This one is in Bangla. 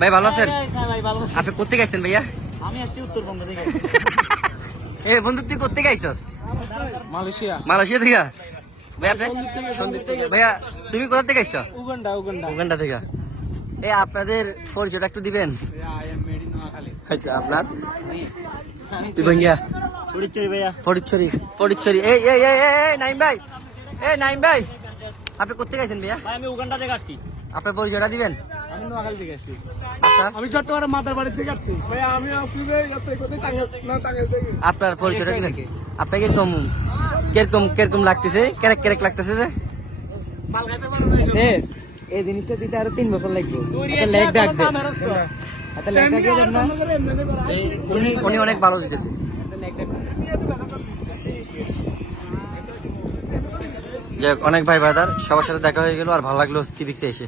ভাই ভালো আছেন? ভাই ভালো আছি। আপনি কোথেকে আসছেন ভাইয়া? আমি আসছি উত্তরবঙ্গ থেকে। এ বন্ধু তুই কোথেকে আইছস? মালয়েশিয়া। মালয়েশিয়া থেকে? ভাইয়া ভাইয়া তুমি কোথা থেকে আইছো? উগান্ডা। উগান্ডা থেকে। এই আপনাদের পরিচয়টা একটু দিবেন? আচ্ছা আপনার? তুই ভাইয়া পরিচয় ভাইয়া। ফটিকছড়ি। এই এই এই এই নাইম ভাই, এই নাইম ভাই, আপনি কোথেকে আইছেন ভাইয়া? ভাই আমি উগান্ডা থেকে আসছি। আপনার পরিচয়টা দিবেন? আমি নোয়াখালী থেকে আসছি। আচ্ছা আমি চট্টগ্রাম মাতার বাড়ি থেকে আসছি। ভাই আমি আসছি যে কোথায় টাঙ্গাইল থেকে। আপনার পরিচয়টা দিবেন? আপনাকে কিরকম লাগতেছে? কেরেক লাগতেছে যে? এই জিনিসটা দিতে আরো 3 বছর লাগবে। একটা লেগ ডাক দে। একটা লেগ ডাক দে না। উনি অনেক ভালো দিতেছে। যাই হোক, অনেক ভাই বাদার সবার সাথে দেখা হয়ে গেল, আর ভালো লাগলো সিভিক্সে এসে।